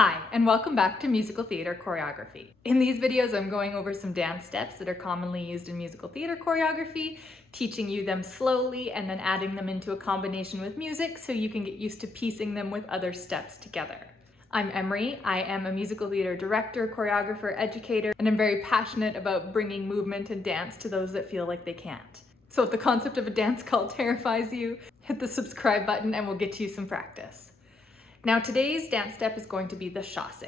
Hi, and welcome back to Musical Theater Choreography. In these videos, I'm going over some dance steps that are commonly used in musical theater choreography, teaching you them slowly and then adding them into a combination with music so you can get used to piecing them with other steps together. I'm Emery. I am a musical theater director, choreographer, educator, and I'm very passionate about bringing movement and dance to those that feel like they can't. So if the concept of a dance call terrifies you, hit the subscribe button and we'll get you some practice. Now today's dance step is going to be the chasse.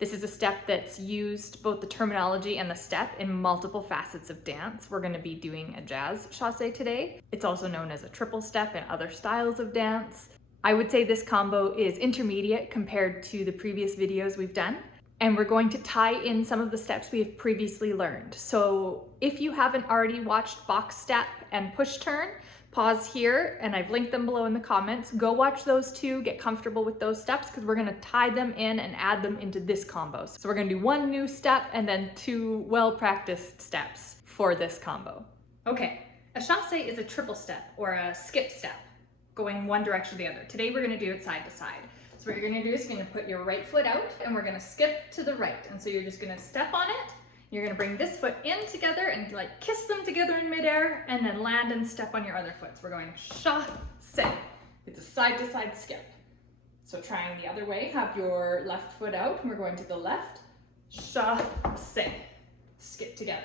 This is a step that's used, both the terminology and the step, in multiple facets of dance. We're going to be doing a jazz chasse today. It's also known as a triple step in other styles of dance. I would say this combo is intermediate compared to the previous videos we've done. And we're going to tie in some of the steps we have previously learned. So if you haven't already watched box step and push turn, pause here, and I've linked them below in the comments. Go watch those two, get comfortable with those steps, because we're gonna tie them in and add them into this combo. So we're gonna do one new step and then two well-practiced steps for this combo. Okay, a chasse is a triple step or a skip step, going one direction or the other. Today we're gonna do it side to side. So what you're gonna do is you're gonna put your right foot out and we're gonna skip to the right. And so you're just gonna step on it. You're gonna bring this foot in together and like kiss them together in midair and then land and step on your other foot. So we're going chasse. It's a side to side skip. So trying the other way, have your left foot out and we're going to the left. Chasse. Skip together.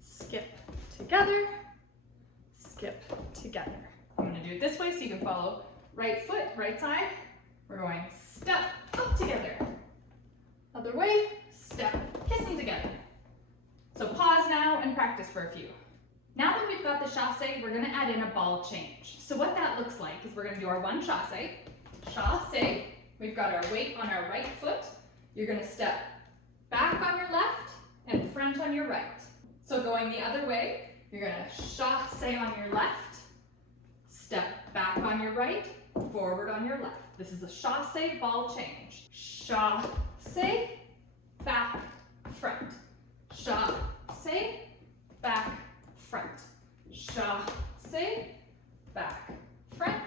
Skip together. Skip together. I'm gonna do it this way so you can follow. Right foot, right side. We're going step up together. Other way, step, kissing together. So pause now and practice for a few. Now that we've got the chasse, we're gonna add in a ball change. So what that looks like is we're gonna do our one chasse. We've got our weight on our right foot. You're gonna step back on your left and front on your right. So going the other way, you're gonna chasse on your left, step back on your right, forward on your left. This is a chasse ball change. Chasse, back, front. Chasse, back, front. Chasse, back, front.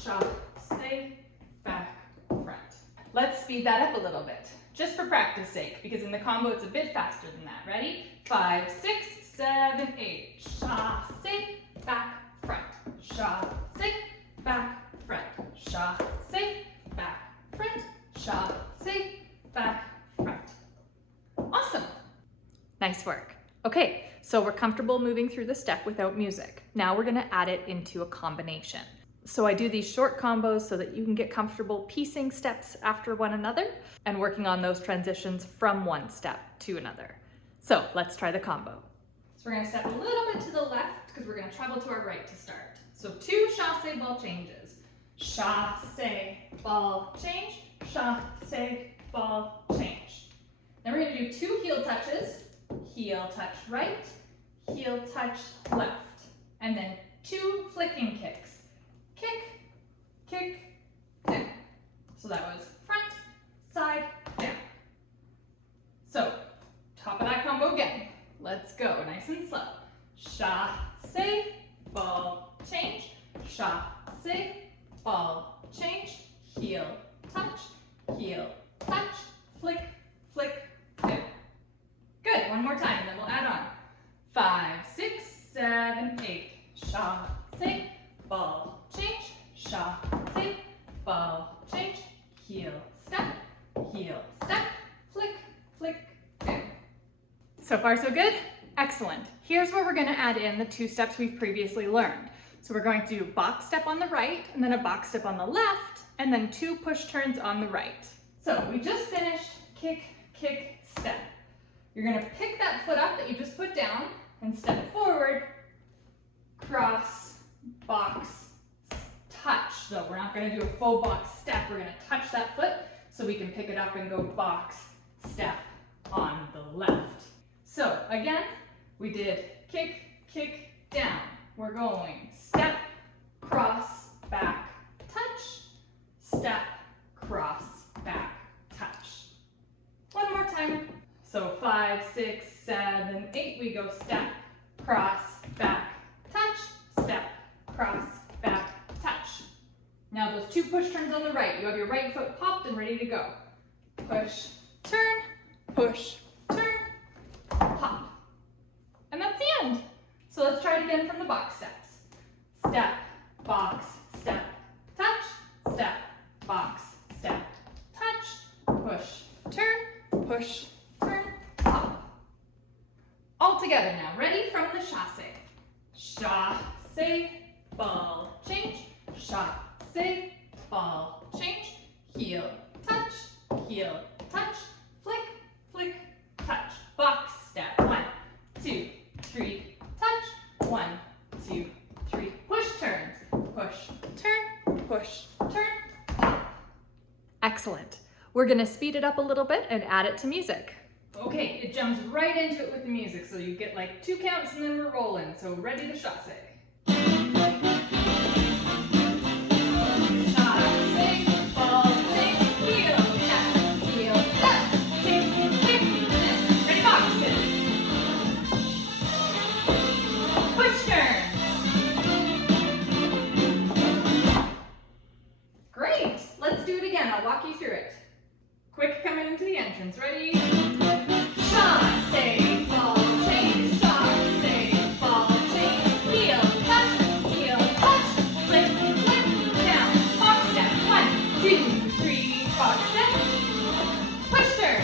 Chasse, back, front. Let's speed that up a little bit, just for practice sake, because in the combo it's a bit faster than that. Ready? 5, 6, 7, 8. Chasse, back, front. Chasse, back, front. Chasse, back, front. Chasse, back, front. Awesome. Nice work. Okay, so we're comfortable moving through the step without music. Now we're gonna add it into a combination. So I do these short combos so that you can get comfortable piecing steps after one another and working on those transitions from one step to another. So let's try the combo. So we're gonna step a little bit to the left because we're gonna travel to our right to start. So 2 chasse ball changes. Chasse, ball, change. Chasse, ball, change. Then we're gonna do 2 heel touches. Heel touch right, heel touch left. And then 2 flicking kicks. Kick, kick, down. So that was front, side, down. So, top of that combo again. Let's go, nice and slow. Chasse, ball, change. Chasse, ball, change. Heel touch, flick, flick, down. Good, one more time, and then we'll add on. 5, 6, 7, 8. Chasse, ball, change. Chasse, ball, change. Heel step, flick, flick, down. So far so good? Excellent. Here's where we're gonna add in the 2 steps we've previously learned. So we're going to do box step on the right, and then a box step on the left, and then 2 push turns on the right. So we just finished kick, kick, step. You're gonna pick that foot up that you just put down and step forward, cross, box, touch. So we're not gonna do a full box step, we're gonna touch that foot so we can pick it up and go box, step on the left. So again, we did kick, kick, down. We're going step, cross, back, touch, step, cross, back, touch. One more time. So 5, 6, 7, 8, we go step, cross, back, touch, step, cross, back, touch. Now those 2 push turns on the right, you have your right foot popped and ready to go. push, turn, push, turn, hop. And that's the end. So let's try it again from the box steps. Step, box, step, touch, step, box, step, touch, push, turn, push, turn, hop. All together now. Ready? From the chasse. Chasse, ball, change, chasse, ball, change, heel, touch, flick, flick, touch, box, step, 1, 2, 3, touch, 1, 2, 3, push, turns, push, turn, hop. Excellent. We're gonna speed it up a little bit and add it to music. Okay, it jumps right into it with the music, so you get like 2 counts and then we're rolling, so ready to chasse. I'll walk you through it. Quick coming into the entrance. Ready? Chasse, ball, change, chasse, ball, change, heel, touch, flip, flip, down, box step, 1, 2, 3, box step, push turn.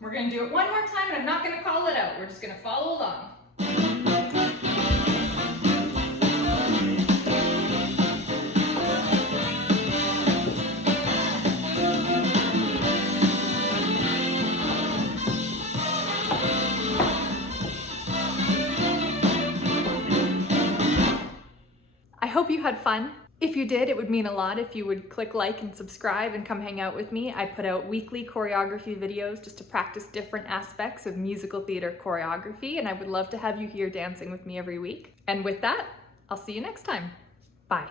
We're going to do it one more time and I'm not going to call it out. We're just going to follow along. I hope you had fun. If you did, it would mean a lot if you would click like and subscribe and come hang out with me. I put out weekly choreography videos just to practice different aspects of musical theater choreography, and I would love to have you here dancing with me every week. And with that, I'll see you next time. Bye.